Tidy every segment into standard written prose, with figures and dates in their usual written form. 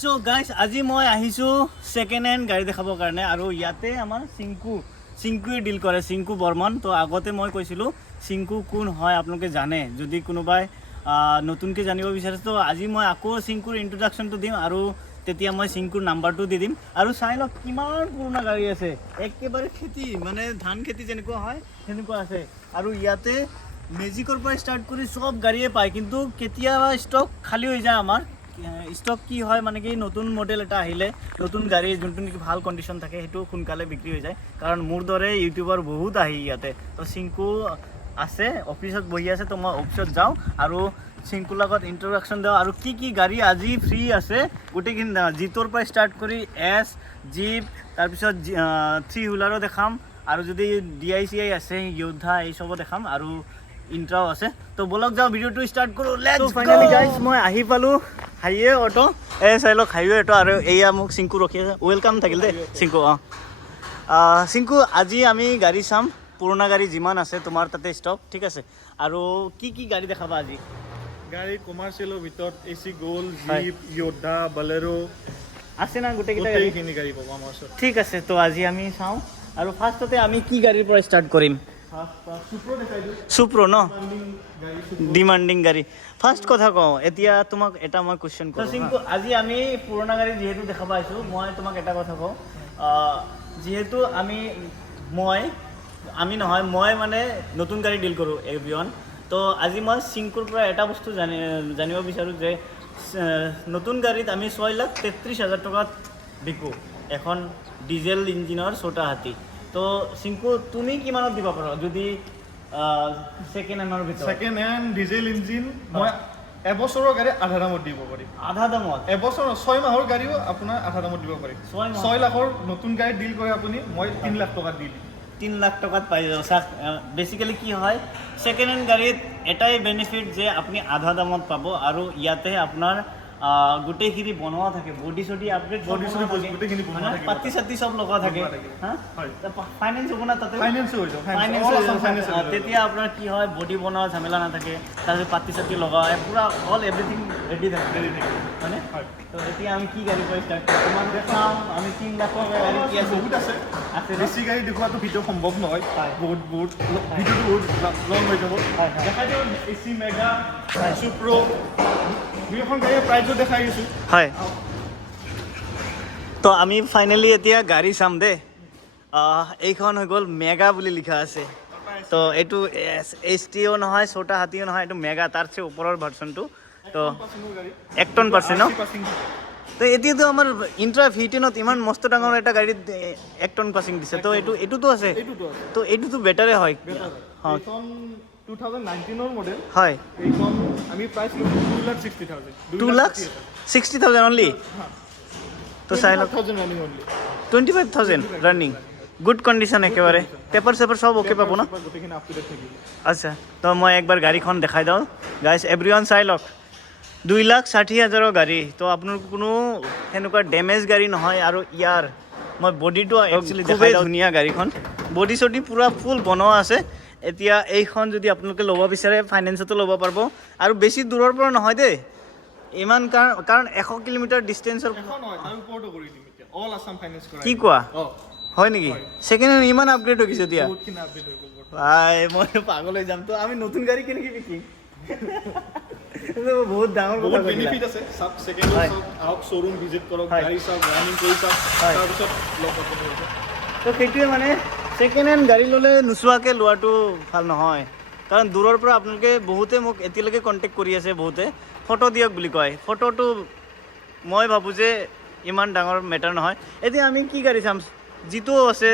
So guys আজি মই আহিছো সেকেন্ড হ্যান্ড গাড়ী দেখাবৰ কাৰণে আৰু ইয়াতে আমাৰ সিংকুৱে ডিল কৰে সিংকু বৰ্মন তো আগতে মই কৈছিলো সিংকু কোন হয় আপোনালোকে জানে যদি কোনোবাই নতুনকৈ জানিব বিচাৰে তো আজি মই আকৌ সিংকুৰ ইন্ট্ৰোডাকশনটো দিম আৰু তেতিয়া মই সিংকুৰ নাম্বাৰটো দি দিম আৰু চাই লওক কিমান পুৰণা গাড়ী আছে একেবাৰে খেতি মানে ধান খেতি যেনেকুৱা হয় সেনেকুৱা আছে আৰু ইয়াতে মেজিকৰ পৰা ষ্টাৰ্ট কৰি সব গাড়ীয়ে পায় কিন্তু কেতিয়াবা ষ্টক খালী হৈ যায় আমাৰ ষ্টক কি হয় মানে কি নতুন মডেল এটা আহিলে নতুন গাড়ী যোনটো নেকি ভাল কণ্ডিশ্যন থাকে সেইটো সোনকালে বিক্ৰী হৈ যায় কাৰণ মোৰ দৰে ইউটিউবাৰ বহুত আহি ইয়াতে তো সিংকু আছে অফিচত বহি আছে তো মই অফিচত যাওঁ আৰু সিংকুৰ লগত ইন্ট্ৰডাকশ্যন দিওঁ আৰু কি গাড়ী আজি ফ্ৰী আছে গোটেইখিনি জিটোৰ পৰা ষ্টাৰ্ট কৰি এছ জীপ তাৰপিছত থ্ৰী হুইলাৰো দেখাম আৰু যদি DI আছে যোদ্ধা এই চবো দেখাম আৰু ইন্ট্ৰাও আছে তো বলক যাওঁ ভিডিঅ'টো ষ্টাৰ্ট কৰোঁ লেটস ফাইনালি গাইস মই আহি পালোঁ হাইৱে অটো চাই লওক হাইৱে অটো আৰু এয়া মোক সিংকু ৰখি আছে ৱেলকাম থাকিল দেই সিংকু সিংকু আজি আমি গাড়ী চাম পুৰণা গাড়ী যিমান আছে তোমাৰ তাতে ষ্টক ঠিক আছে আৰু কি গাড়ী দেখাবা আজি গাড়ী কমাৰ্চিয়েলৰ ভিতৰত AC গোল্ড জীপ যোদ্ধা বলেৰো আছে না গোটেইখিনি গাড়ী পাব আমাৰ ওচৰত ঠিক আছে তো আজি আমি চাওঁ আৰু ফাৰ্ষ্টতে আমি কি গাড়ীৰ পৰা ষ্টাৰ্ট কৰিম সুপ্ৰো ন ডিমান্ডিং গাড়ী ফাৰ্ষ্ট কথা কওঁ এতিয়া তোমাক এটা মই কুৱেশ্যন কৰোঁ সিংকু আজি আমি পুৰণা গাড়ী যিহেতু দেখা পাইছোঁ মই তোমাক এটা কথা কওঁ যিহেতু মই মানে নতুন গাড়ী ডিল কৰোঁ এভৰিৱান তো আজি মই সিংকুৰ পৰা এটা বস্তু জানিব বিচাৰোঁ যে নতুন গাড়ীত আমি 6,33,000 টকাত বিকোঁ এখন ডিজেল ইঞ্জিনৰ ছোটা হাতী তো সিংকু তুমি কিমানত দিব পাৰা যদি সেকেন্ড হ্যান্ডৰ ভিতৰত সেকেন্ড হ্যান্ড ডিজেল ইঞ্জিন মই এবছৰৰ গাড়ী আধা দামত দিব পাৰিম আধা দামত এবছৰ 6 মাহৰ গাড়ীও আপোনাৰ আধা দামত দিব পাৰিম 6 লাখৰ নতুন গাড়ী ডিল কৰে আপুনি মই 3 লাখ টকাত দি দিম 3 লাখ টকাত পাই যাব চাওক বেসিক্যালি কি হয় সেকেন্ড হ্যান্ড গাড়ীত এটাই বেনিফিট যে আপুনি আধা দামত পাব আৰু ইয়াতে আপোনাৰ গোটেইখিনি বনোৱা থাকে বডি চডি আপডেট গোটেইখিনি বনোৱা থাকে পাতি চাতি সব লগা থাকে ফাইনেন্স হ'ব না তাতে ফাইনেন্স হৈ যাব ফাইনেন্স তেতিয়া আপোনাৰ কি হয় বডি বনোৱা ঝামেলা নাথাকে তাৰপিছত পাতি চাতি লগা পুৰা অল এভৰিথিং ৰেডি থাকে হয়নে তো এতিয়া আমি কি গাড়ী পৰা ষ্টাৰ্ট কৰিম তোমাক দেখাম আমি 3 লাখৰ গাড়ী কি আছে বহুত আছে বেছি গাড়ী দেখুৱাটো ভিডিঅ' সম্ভৱ নহয় বহুত ভিডিঅ'টো বহুত লং হৈ যাব দেখাই দিওঁ AC মেগা সুপ্ৰো দুইখন গাড়ীৰ প্ৰাইচো দেখাই দিছোঁ হয় তো আমি ফাইনেলি এতিয়া গাড়ী চাম দেই এইখন হৈ গ'ল মেগা বুলি লিখা আছে তো এইটো HTও নহয় ছোটা হাতীও নহয় এইটো মেগা তাৰ চেয়ে ওপৰৰ ভাৰ্চনটো তো 1 টন পাৰ্চেণ্ট ন তো এতিয়াতো আমাৰ ইণ্ট্ৰা V10ত ইমান মস্ত ডাঙৰ এটা গাড়ীত 1 টন পাছিং দিছে তো এইটোতো আছে তো এইটোতো বেটাৰে হয় হয় 2019 মডেল হয় এইখন আমি প্ৰাইচ 2,60,000 2,60,000 অনলি তো চাই লওক 25,000 ৰানিং গুড কণ্ডিশ্যন একেবাৰে পেপাৰ চেপাৰ সব অ'কে পাব ন গোটেইখিনি আপ টু ডেট থাকিব আচ্ছা তো মই একবাৰ গাড়ীখন দেখাই দিওঁ গাইজ এভৰিৱান চাই লওক 2,60,000 গাড়ী তো আপোনাৰ কোনো সেনেকুৱা ডেমেজ গাড়ী নহয় আৰু ইয়াৰ মই বডিটো একচুৱেলি দেখাই ধুনীয়া গাড়ীখন বডি চডি পূৰা ফুল বনোৱা আছে এতিয়া এইখন যদি আপোনালোকে ল'ব বিচাৰে ফাইনেন্সতো ল'ব পাৰিব আৰু বেছি দূৰৰ পৰা নহয় দেই ইমান কাৰণ 100 কিলোমিটাৰ ডিষ্টেঞ্চৰ কি কোৱা হয় নেকি ছেকেণ্ড হেণ্ড ইমান আপগ্ৰেড হৈ গৈছে এতিয়া ভাই মই পাগল হৈ যাম তো আমি নতুন গাড়ী কেনেকৈ বিকিম বহুত ডাঙৰ কথা বেনিফিট আছে সব সেকেন্ড আহক শোৰুম ভিজিট কৰক গাড়ী সব ৰানিং কৰি সব তাৰপিছত লগ কৰিব তো সেইটোৱে মানে ছেকেণ্ড হেণ্ড গাড়ী ল'লে নোচোৱাকৈ লোৱাটো ভাল নহয় কাৰণ দূৰৰ পৰা আপোনালোকে বহুতে মোক এতিয়ালৈকে কণ্টেক্ট কৰি আছে বহুতে ফটো দিয়ক বুলি কয় ফটোটো মই ভাবোঁ যে ইমান ডাঙৰ মেটাৰ নহয় এতিয়া আমি কি গাড়ী চাম জিটো আছে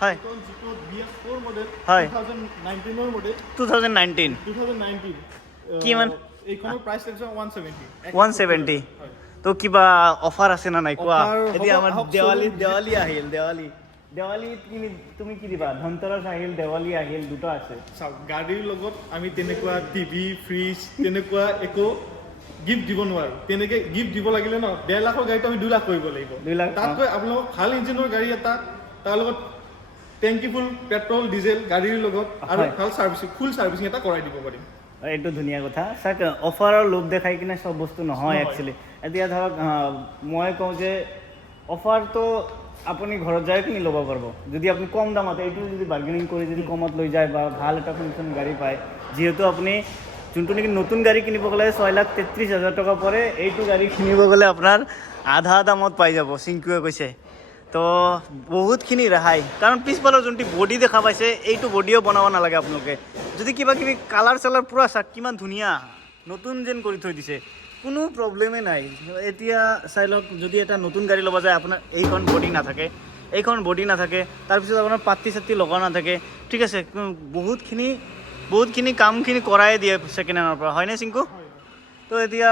হয় হয় 2019 কিমান এইখনৰ প্ৰাইচ আছে 170 তো কিবা অফাৰ আছে না নাই কোৱা এতিয়া আমাৰ দেৱালী আহিল দেৱালী তুমি কি দিবা ধনতেৰছ আহিল দেৱালী আহিল দুটা আছে চাওক গাড়ীৰ লগত আমি তেনেকুৱা টিভি ফ্ৰিজ তেনেকুৱা একো গিফ্ট দিব নোৱাৰোঁ তেনেকৈ গিফ্ট দিব লাগিলে ন 1.5 লাখৰ গাড়ীটো আমি 2 লাখ কৰিব লাগিব 2 লাখ তাতকৈ আপোনালোকক ভাল ইঞ্জিনৰ গাড়ী এটা তাৰ লগত টেংকি ফুল পেট্ৰল ডিজেল গাড়ীৰ লগত আৰু ভাল সাৰ্ভিচিং ফুল সাৰ্ভিচিং এটা কৰাই দিব পাৰিম এইটো ধুনীয়া কথা চাওক অফাৰৰ লোভ দেখাই কিনে সব বস্তু নহয় একচুৱেলি এতিয়া ধৰক মই কওঁ যে অফাৰটো আপুনি ঘৰত যাই কিনি ল'ব পাৰিব যদি আপুনি কম দামত এইটো যদি বাৰ্গেনিং কৰি যদি কমত লৈ যায় বা ভাল এটা কণ্ডিশ্যন গাড়ী পায় যিহেতু আপুনি যোনটো নেকি নতুন গাড়ী কিনিব গ'লে 6,33,000 টকা পৰে এইটো গাড়ী কিনিব গ'লে আপোনাৰ আধা দামত পাই যাব চিংকুৱে কৈছে তো বহুতখিনি ৰেহাই কাৰণ পিছফালৰ যোনটো বডি দেখা পাইছে এইটো বডিও বনাব নালাগে আপোনালোকে যদি কিবা কিবি কালাৰ চালাৰ পূৰা চাওক কিমান ধুনীয়া নতুন যেন কৰি থৈ দিছে কোনো প্ৰব্লেমেই নাই এতিয়া চাই লওক যদি এটা নতুন গাড়ী ল'ব যায় আপোনাৰ এইখন বডি নাথাকে তাৰপিছত আপোনাৰ পাতি চাতি লগা নাথাকে ঠিক আছে বহুতখিনি কামখিনি কৰাই দিয়ে ছেকেণ্ড হেণ্ডৰ পৰা হয়নে চিংকু তো এতিয়া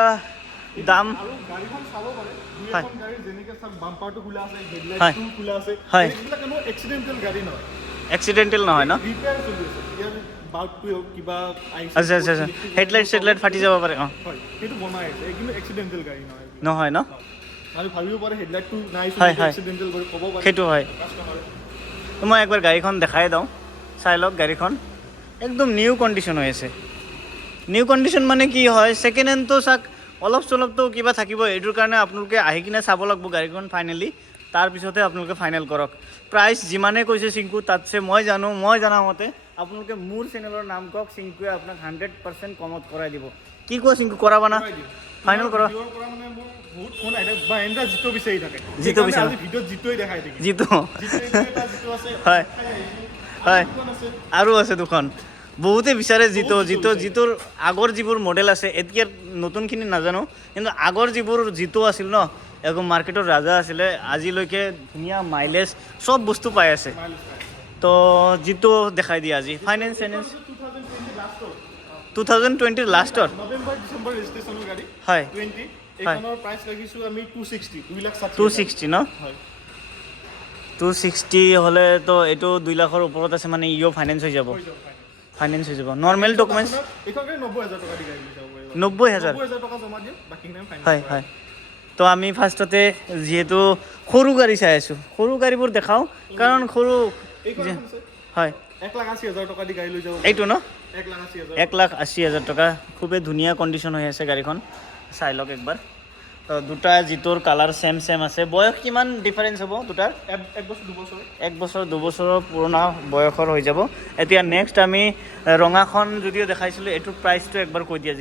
দাম আৰু গাড়ীখন চাব পাৰে হয় দুইখন গাড়ী যেনেকৈ চাওক বাম্পাৰটো খোলা আছে হয় হেডলাইটটো খোলা আছে হয় এইবিলাক কোনো এক্সিডেণ্টেল গাড়ী নহয় এক্সিডেণ্টেল নহয় ন ৰিপেয়াৰ চলি আছে ইয়াৰ বাল্বটো কিবা আচ্ছা আচ্ছা আচ্ছা হেডলাইট ফাটি যাব পাৰে অঁ হয় সেইটো বনাই আছে এই কিন্তু এক্সিডেণ্টেল গাড়ী নহয় নহয় ন আৰু ভাবিব পাৰে হেডলাইটটো নাই হয় হয় এক্সিডেণ্টেল কৰি ক'ব পাৰে সেইটো হয় কাষ্টমাৰে মই একবাৰ গাড়ীখন দেখাই দিওঁ চাই লওক গাড়ীখন একদম নিউ কণ্ডিশ্যন হৈ আছে নিউ কণ্ডিশ্যন মানে কি হয় ছেকেণ্ড হেণ্ডটো চাওক অলপ চলপতো কিবা থাকিব এইটোৰ কাৰণে আপোনালোকে আহি কিনে চাব লাগিব গাড়ীখন ফাইনেলি তাৰপিছতে আপোনালোকে ফাইনেল কৰক প্ৰাইচ যিমানেই কৈছে চিংকু তাতছে মই জনা মতে আপোনালোকে মোৰ চেনেলৰ নাম কওক চিংকুৱে আপোনাক 100% কমত কৰাই দিব কি কোৱা চিংকু কৰাবা না ফাইনেল কৰা মানে মোৰ বহুত ফোন আহে বা এণ্ড্ৰা জিতো বিচাৰি থাকে জিতো বিচাৰে আজি ভিডিঅ'ত জিতোই দেখাই থাকে জিতো জিতো আছে হয় হয় আৰু আছে দুখন বহুতে বিচাৰে জিতোৰ আগৰ যিবোৰ মডেল আছে এতিয়া নতুনখিনি নাজানো কিন্তু আগৰ যিবোৰ জিতো আছিল ন একদম মাৰ্কেটৰ ৰাজা আছিলে আজিলৈকে ধুনীয়া মাইলেজ চব বস্তু পাই আছে তো জিতো দেখাই দিয়ে আজি ফাইনেন্স 2020 লাষ্টৰ নৱেম্বৰ ডিচেম্বৰ ৰেজিষ্ট্ৰেশ্যনৰ গাড়ী হয় 20 এইখনৰ প্ৰাইচ ৰাখিছোঁ আমি 260 260 ন হয় 260 হ'লে তো এইটো 2 লাখৰ ওপৰত আছে মানে ইও ফাইনেন্স হৈ যাব নৰ্মেল ডকুমেণ্টছ এইখন গাড়ী 90,000 টকা দি গাড়ী লৈ যাব পাৰিব 90,000 90,000 টকা জমা দিম বাকীখিনি আমি ফাইনেন্স হয় হয় তো আমি ফাৰ্ষ্টতে যিহেতু সৰু গাড়ী চাই আছোঁ সৰু গাড়ীবোৰ দেখাওঁ কাৰণ সৰু এইখন আছে হয় 1,80,000 টকা দি গাড়ী লৈ যাব এইটো ন 1,80,000 1,80,000 টকা খুবেই ধুনীয়া কণ্ডিশ্যন হৈ আছে গাড়ীখন চাই লওক একবাৰ তো দুটা জিটোৰ কালাৰ ছেম আছে বয়স কিমান ডিফাৰেঞ্চ হ'ব দুটাৰ 1 বছৰ 2 বছৰ 1 বছৰ 2 বছৰৰ পুৰণা বয়সৰ হৈ যাব এতিয়া নেক্সট আমি ৰঙাখন যদিও দেখাইছিলোঁ এইটোৰ প্ৰাইচটো একবাৰ কৈ দিয়া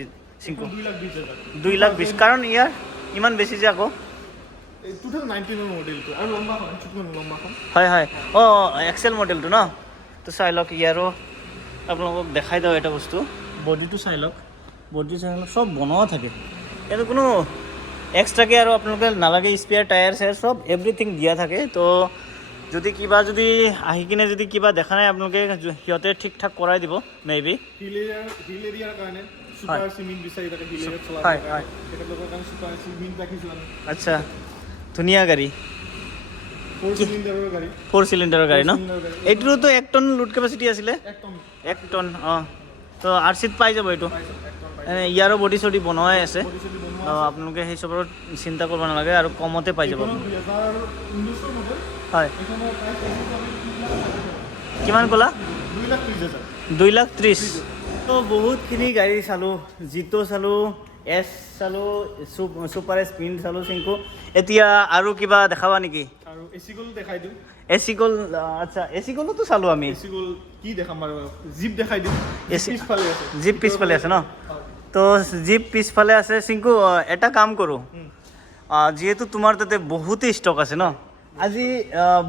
চিংকু 2,20,000 2,20,000 কাৰণ ইয়াৰ ইমান বেছি যে আকৌ 2019 মডেলটো আৰু লম্বাখন হয় অঁ এক্সেল মডেলটো ন তো চাই লওক ইয়াৰো আপোনালোকক দেখাই দিওঁ এটা বস্তু বডিটো চাই লওক চব বনোৱা থাকে ইয়াতে কোনো এক্সট্ৰাকৈ আৰু আপোনালোকে নালাগে স্পেয়াৰ টায়াৰ চায়াৰ চব এভৰিথিং দিয়া থাকে তো যদি আহি কিনে যদি কিবা দেখা নাই আপোনালোকে সিহঁতে ঠিক ঠাক কৰাই দিব মেবি হিল এৰিয়াৰ কাৰণে সুপাৰ সিমেন্ট বিচাৰি থাকে হিল এৰিয়াত চলা হয় তেখেতলোকৰ কাৰণে সুপাৰ সিমেন্ট ৰাখিছোঁ আমি আচ্ছা ধুনীয়া গাড়ী 4 চিলিণ্ডাৰৰ গাড়ী ন এইটোতো 1 টন লোড কেপাচিটি আছিলে 1 টন অঁ তো আৰচিত পাই যাব এইটো ইয়াৰো বডি চডি বনোৱাই আছে আপোনালোকে সেই চবৰত চিন্তা কৰিব নালাগে আৰু কমতে পাই যাব হয় কিমান ক'লা 2,30,000 তো বহুতখিনি গাড়ী চালোঁ জিতো চালোঁ এছ চালোঁ ছুপাৰ স্পিন চালোঁ চিংকু এতিয়া আৰু কিবা দেখাবা নেকি আৰু এচি গ'ল দেখাই দিওঁ এচি গ'ল আচ্ছা এচি গ'লতো চালোঁ আমি এচি গ'ল কি দেখাম আৰু জিপ দেখাই দিওঁ জিপ পিছফালে আছে ন তো জিপ পিছফালে আছে চিংকু এটা কাম কৰোঁ যিহেতু তোমাৰ তাতে বহুতেই ষ্টক আছে ন আজি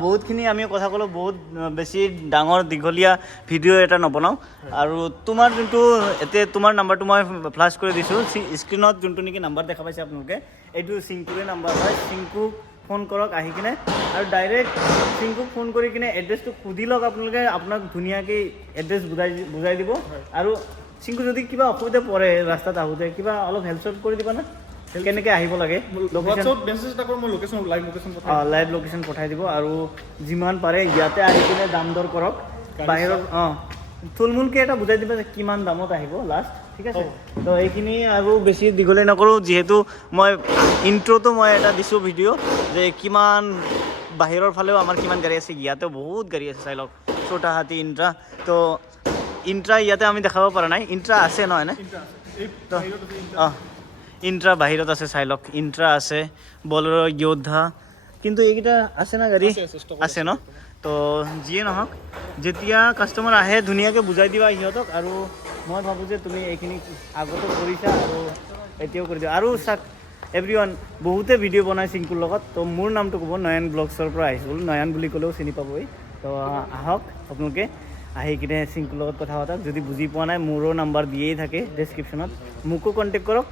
বহুতখিনি আমি কথা ক'লোঁ বহুত বেছি ডাঙৰ দীঘলীয়া ভিডিঅ' এটা নবনাওঁ আৰু তোমাৰ যোনটো এতিয়া তোমাৰ নাম্বাৰটো মই ফ্লাছ কৰি দিছোঁ স্ক্ৰীণত যোনটো নেকি নাম্বাৰ দেখা পাইছে আপোনালোকে এইটো চিংকুৰে নাম্বাৰ হয় চিংকুক ফোন কৰক আহি কিনে আৰু ডাইৰেক্ট চিংকুক ফোন কৰি কিনে এড্ৰেছটো সুধি লওক আপোনালোকে আপোনাক ধুনীয়াকৈ এড্ৰেছ বুজাই দিব আৰু চিংকু যদি কিবা অসুবিধা পৰে ৰাস্তাত আহোঁতে কিবা অলপ হেল্প চেল্প কৰি দিবা না কেনেকৈ আহিব লাগে লাইভ লোকেশ্যন পঠাই দিব আৰু যিমান পাৰে ইয়াতে আহি কিনে দাম দৰ কৰক বাহিৰত থুলমূলকৈ এটা বুজাই দিবা যে কিমান দামত আহিব লাষ্ট ঠিক আছে তো এইখিনি আৰু বেছি দীঘলীয়া নকৰোঁ যিহেতু মই ইণ্ট্ৰ'টো মই এটা দিছোঁ ভিডিঅ' যে কিমান বাহিৰৰ ফালেও আমাৰ কিমান গাড়ী আছে ইয়াতেও বহুত গাড়ী আছে চাই লওক গুৱাহাটী ইণ্ট্ৰা তো ইণ্ট্ৰা ইয়াতে আমি দেখাব পৰা নাই ইণ্ট্ৰা আছে নহয় নে অঁ ইন্ট্ৰা বাহিৰত আছে, চাই লওক। ইন্ট্ৰা আছে, বলেৰ' যোদ্ধা, কিন্তু এইকেইটা আছে না গাড়ী? আছে ন? তো যিয়ে নহওক, যেতিয়া কাষ্টমাৰ আহে ধুনীয়াকৈ বুজাই দিবা সিহঁতক। আৰু মই ভাবোঁ যে তুমি এইখিনি আগতো কৰিছা আৰু এতিয়াও কৰি দিবা। আৰু চাক এভৰিৱান, বহুতে ভিডিঅ' বনাই চিংকুৰ লগত। তো মোৰ নামটো ক'ব, নয়ন ব্লগছৰ পৰা আহিছোঁ। নয়ন বুলি ক'লেও চিনি পাবই। তো আহক আপোনালোকে, আহি কিনে চিংকুৰ লগত কথা পাতক। যদি বুজি পোৱা নাই, মোৰো নাম্বাৰ দিয়েই থাকে ডেছক্ৰিপশ্যনত, মোকো কণ্টেক্ট কৰক।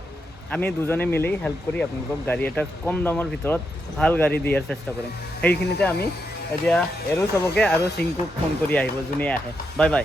আমি দুজনে মিলি হেল্প কৰি আপোনালোকক গাড়ী এটা কম দামৰ ভিতৰত ভাল গাড়ী দিয়াৰ চেষ্টা কৰিম। সেইখিনিতে আমি এতিয়া এৰো চবকে, আৰু চিংকুক ফোন কৰি আহিব যোনে আহে। Bye bye.